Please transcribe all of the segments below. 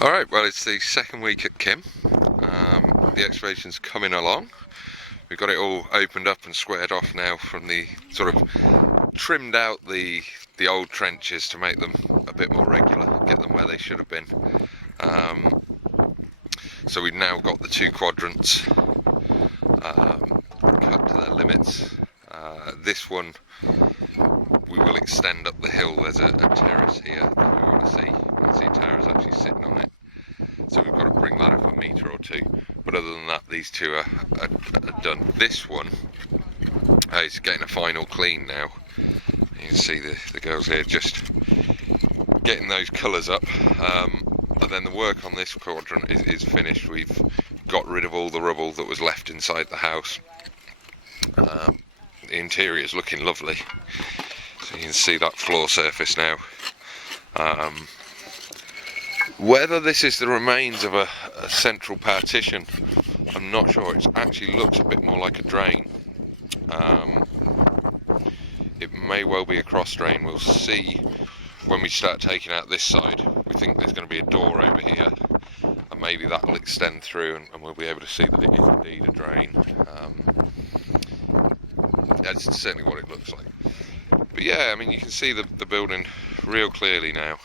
Alright, well, it's the second week at Keem. The excavation's coming along. We've got it all opened up and squared off now from the sort of trimmed out the old trenches to make them a bit more regular, get them where they should have been. So we've now got the two quadrants cut to their limits. This one we will extend up the hill. There's a terrace here that we want to see. You can see towers actually sitting on it. So we've got to bring that up a metre or two. But other than that, these two are done. This one is getting a final clean now. You can see the girls here just getting those colours up. And then the work on this quadrant is finished. We've got rid of all the rubble that was left inside the house. The interior is looking lovely. So you can see that floor surface now. Whether this is the remains of a central partition, I'm not sure. It actually looks a bit more like a drain. It may well be a cross drain. We'll see when we start taking out this side. We think there's going to be a door over here, and maybe that will extend through, and we'll be able to see that it is indeed a drain. That's certainly what it looks like. But yeah, I mean, you can see the building real clearly now.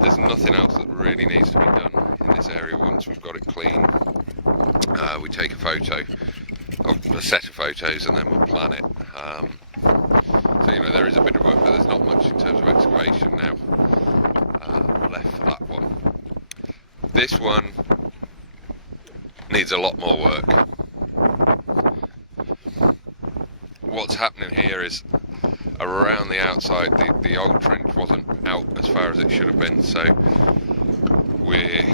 There's nothing else that really needs to be done in this area once we've got it clean. We take a photo, a set of photos, and then we'll plan it. So, you know, there is a bit of work, but there's not much in terms of excavation now left for that one. This one needs a lot more work. What's happening here is around the outside, the old trench wasn't out as far as it should have been, so we're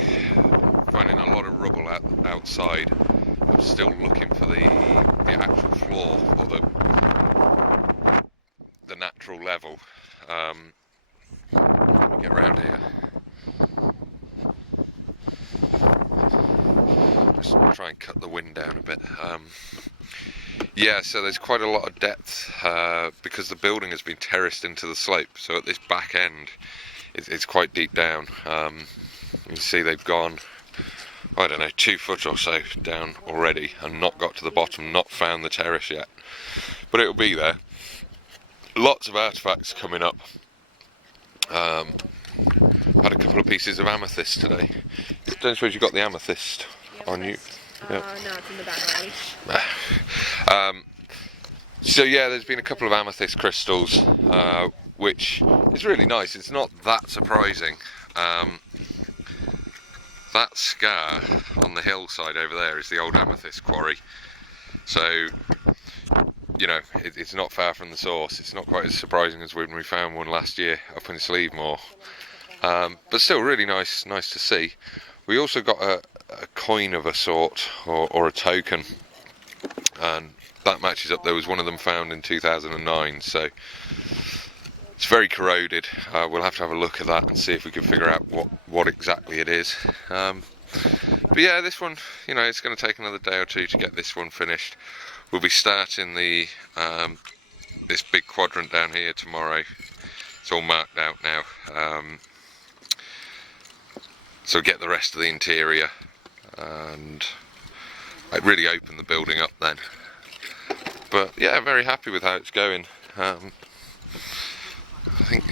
finding a lot of rubble outside. I'm still looking for the actual floor, or the natural level. Let me get around here. Just try and cut the wind down a bit. Yeah, so there's quite a lot of depth because the building has been terraced into the slope. So at this back end, it's quite deep down. You can see they've gone, I don't know, 2 foot or so down already and not got to the bottom, not found the terrace yet. But it'll be there. Lots of artefacts coming up. Had a couple of pieces of amethyst today. Don't suppose you got the amethyst on you? No, it's in the back right. So yeah, there's been a couple of amethyst crystals, which is really nice. It's not that surprising. That scar on the hillside over there is the old amethyst quarry. So, you know, it's not far from the source. It's not quite as surprising as when we found one last year up in Sleevemore. But still really nice to see. We also got a coin of a sort, or a token, and that matches up. There was one of them found in 2009, so it's very corroded. We'll have to have a look at that and see if we can figure out what exactly it is. But yeah, this one, you know, it's going to take another day or two to get this one finished. We'll be starting the this big quadrant down here tomorrow. It's all marked out now. So get the rest of the interior and really open the building up then. But yeah, very happy with how it's going. I think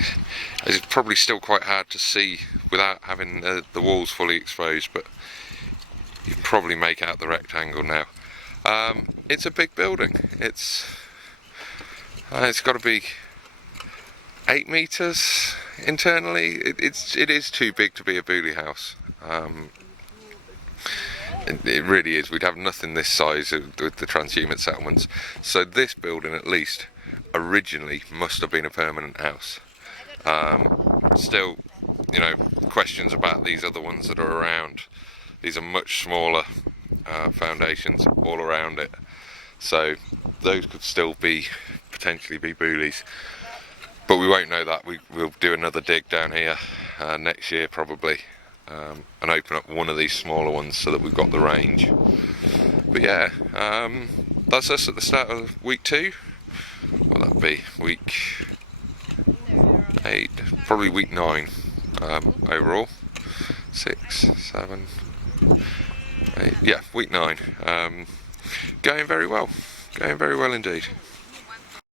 it's probably still quite hard to see without having the walls fully exposed, but you can probably make out the rectangle now. It's a big building. It's got to be 8 meters internally. It is too big to be a boolie house. It really is. We'd have nothing this size with the transhumant settlements. So this building, at least, originally must have been a permanent house. Still, you know, questions about these other ones that are around. These are much smaller foundations all around it. So those could still potentially be boolies. But we won't know that. We'll do another dig down here next year probably, and open up one of these smaller ones so that we've got the range. But yeah, that's us at the start of week 2. What'll that be? Week 8, probably week 9. overall. 6, 7, 8. Yeah, week 9. Going very well. Going very well indeed.